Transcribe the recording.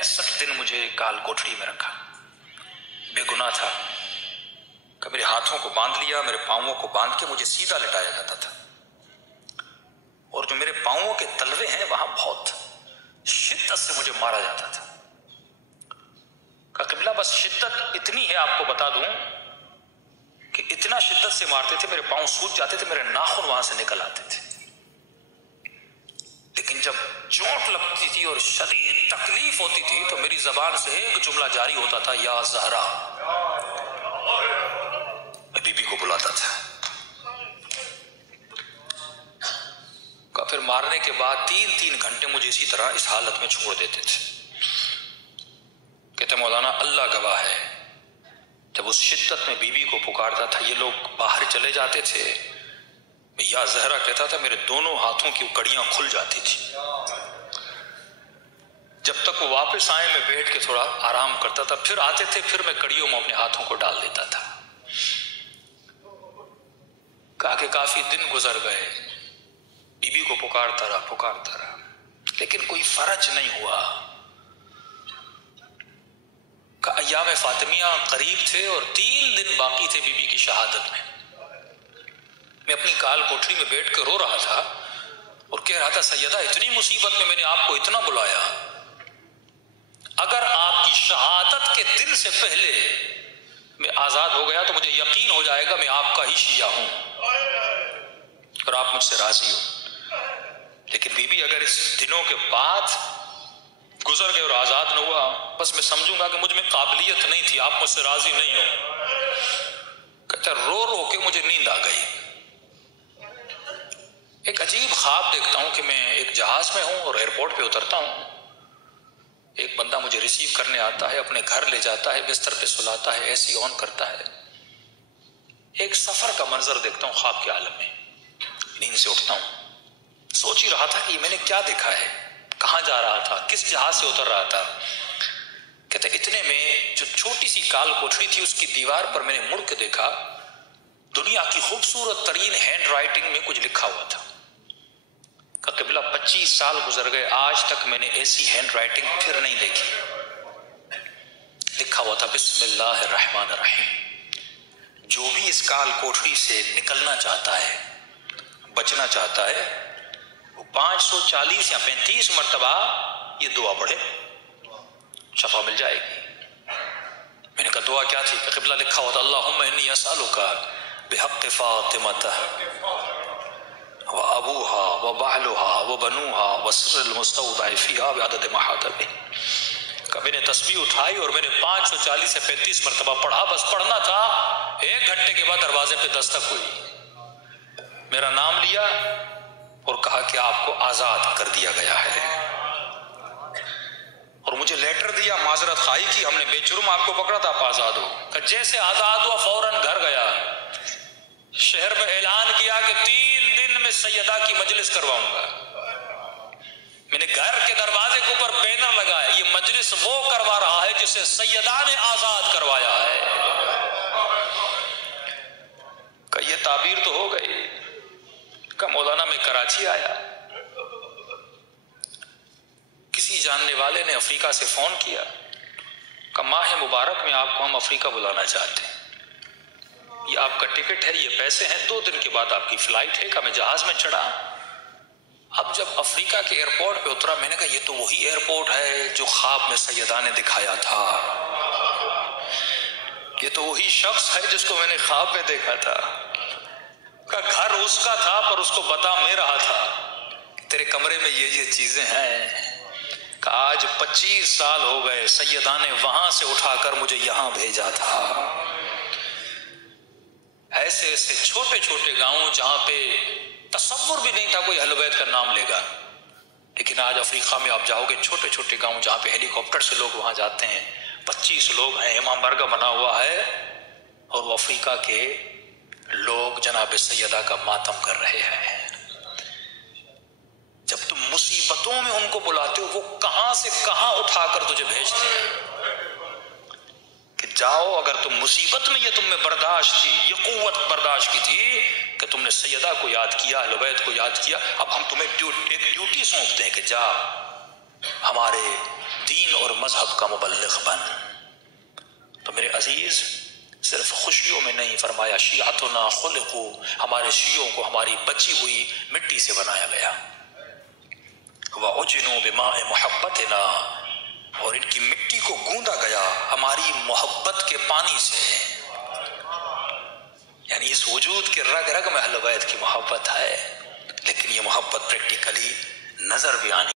65 دن مجھے کال کوٹڑی میں رکھا، بے گناہ تھا کہ میرے ہاتھوں کو باندھ لیا، میرے پاؤں کو باندھ کے مجھے سیدھا لٹایا جاتا تھا، اور جو میرے پاؤں کے تلوے ہیں وہاں بہت شدت سے مجھے مارا جاتا تھا۔ کہ قبلہ بس شدت اتنی ہے، آپ کو بتا دوں کہ اتنا شدت سے مارتے تھے، میرے پاؤں سوج جاتے تھے، میرے ناخن وہاں سے نکل آتے تھے، لیکن جب چوٹ لگتی تھی اور شدید تکلیف ہوتی تھی تو میری زبان سے ایک جملہ جاری ہوتا تھا، یا زہرا۔ میں بی بی کو بلاتا تھا، پھر مارنے کے بعد 3 گھنٹے مجھے اسی طرح اس حالت میں چھوڑ دیتے تھے۔ کہتے مولانا اللہ گواہ ہے، جب اس شدت میں بی بی کو پکارتا تھا، یہ لوگ باہر چلے جاتے تھے، میں یا زہرا کہتا تھا، میرے دونوں ہاتھوں کی کڑیاں کھل جاتی تھی۔ جب تک وہ واپس آئے میں بیٹھ کے تھوڑا آرام کرتا تھا، پھر آتے تھے، پھر میں کڑیوں میں اپنے ہاتھوں کو ڈال دیتا تھا۔ کہا کہ کافی دن گزر گئے، بی بی کو پکارتا رہا، لیکن کوئی فرج نہیں ہوا۔ کہ ایام فاطمیہ قریب تھے اور 3 دن باقی تھے بی بی کی شہادت میں۔ میں اپنی کال کوٹری میں بیٹھ کے رو رہا تھا اور کہہ رہا تھا، سیدہ اتنی مصیبت میں نے آپ کو اتنا بلایا، اگر آپ کی شہادت کے دن سے پہلے میں آزاد ہو گیا تو مجھے یقین ہو جائے گا میں آپ کا ہی شیعہ ہوں اور آپ مجھ سے راضی ہو، لیکن بی بی اگر اس دنوں کے بعد گزر گئے اور آزاد نہ ہوا، بس میں سمجھوں گا کہ مجھ میں قابلیت نہیں تھی، آپ مجھ سے راضی نہیں ہو۔ کہتا رو رو کے مجھے نیند آ گئی۔ ایک عجیب خواب دیکھتا ہوں کہ میں ایک جہاز میں ہوں اور ایئرپورٹ پہ اترتا ہوں، ایک بندہ مجھے ریسیو کرنے آتا ہے، اپنے گھر لے جاتا ہے، بستر پہ سلاتا ہے، اے سی آن کرتا ہے۔ ایک سفر کا منظر دیکھتا ہوں خواب کے عالم میں، نیند سے اٹھتا ہوں، سوچ ہی رہا تھا کہ یہ میں نے کیا دیکھا ہے، کہاں جا رہا تھا، کس جہاز سے اتر رہا تھا۔ کہتے اتنے میں جو چھوٹی سی کال کوٹری تھی اس کی دیوار پر میں نے مڑ کے دیکھا، دنیا کی خوبصورت ترین ہینڈ رائٹنگ میں کچھ لکھا ہوا تھا۔ کہ قبلہ 25 سال گزر گئے، آج تک میں نے ایسی ہینڈ رائٹنگ پھر نہیں دیکھی۔ لکھا ہوا تھا، بسم اللہ الرحمن الرحیم، جو بھی اس کال کوٹری سے نکلنا چاہتا ہے، بچنا چاہتا ہے، وہ 540 یا 35 مرتبہ یہ دعا پڑھے، شفا مل جائے گی۔ میں نے کہا دعا کیا تھی؟ کہ قبلہ لکھا ہوا تھا، اللہم انی اسألک بحق فاطمۃ وابوها وبعلها وبنوها وسر المستودع فیہا بعدد محاطبہ۔ کہ میں نے تسبیح اٹھائی اور میں نے 540 سے 35 مرتبہ پڑھا، بس پڑھنا تھا، 1 گھنٹے کے بعد دروازے پہ دستک ہوئی، میرا نام لیا اور کہا کہ آپ کو آزاد کر دیا گیا ہے، اور مجھے لیٹر دیا، معذرت خواہی کی، ہم نے بے جرم آپ کو پکڑا تھا، آپ آزاد ہو۔ کہ جیسے آزاد ہوا فوراً گھر گیا، شہر میں اعلان کیا کہ 3 دن میں سیدہ کی مجلس کرواؤں گا۔ میں نے گھر کے دروازے کے اوپر بینر لگایا، یہ مجلس وہ کروا رہا ہے جسے سیدہ نے آزاد کروایا ہے۔ کہ یہ تعبیر تو ہو گئی۔ کہ مولانا میں کراچی آیا، کسی جاننے والے نے افریقہ سے فون کیا کہ ماہ مبارک میں آپ کو ہم افریقہ بلانا چاہتے ہیں، یہ آپ کا ٹکٹ ہے، یہ پیسے ہیں، 2 دن کے بعد آپ کی فلائٹ ہے۔ کہ میں جہاز میں چڑھا، اب جب افریقہ کے ایئرپورٹ پہ اترا، میں نے کہا یہ تو وہی ایئرپورٹ ہے جو خواب میں سیدہ نے دکھایا تھا، یہ تو وہی شخص ہے جس کو میں نے خواب میں دیکھا تھا۔ کا گھر اس کا تھا پر اس کو بتا میں رہا تھا تیرے کمرے میں یہ چیزیں ہیں۔ کہ آج 25 سال ہو گئے، سیدہ نے وہاں سے اٹھا کر مجھے یہاں بھیجا تھا۔ ایسے ایسے چھوٹے چھوٹے گاؤں جہاں پہ تصور بھی نہیں تھا کوئی اہل بیت کا نام لے گا، لیکن آج افریقہ میں آپ جاؤ گے، چھوٹے چھوٹے گاؤں جہاں پہ ہیلی کاپٹر سے لوگ وہاں جاتے ہیں، 25 لوگ ہیں، امام برگا بنا ہوا ہے، اور وہ افریقہ کے لوگ جناب سیدہ کا ماتم کر رہے ہیں۔ جب تم مصیبتوں میں ان کو بلاتے ہو، وہ کہاں سے کہاں اٹھا کر تجھے بھیجتے ہیں کہ جاؤ۔ اگر تم مصیبت میں یہ تم میں برداشت تھی، یہ قوت برداشت کی تھی کہ تم نے سیدہ کو یاد کیا، اہل بیت کو یاد کیا، اب ہم تمہیں ایک ڈیوٹی سونپتے ہیں کہ جا ہمارے دین اور مذہب کا مبلغ بن۔ تو میرے عزیز صرف خوشیوں میں نہیں، فرمایا شیعتنا خلقوا، ہمارے شیعوں کو ہماری بچی ہوئی مٹی سے بنایا گیا، وعجنوا بماء محبتنا، اور ان کی مٹی کو گوندا گیا ہماری محبت کے پانی سے۔ یعنی اس وجود کے رگ رگ میں اہل بیت کی محبت ہے، لیکن یہ محبت پریکٹیکلی نظر بھی آنی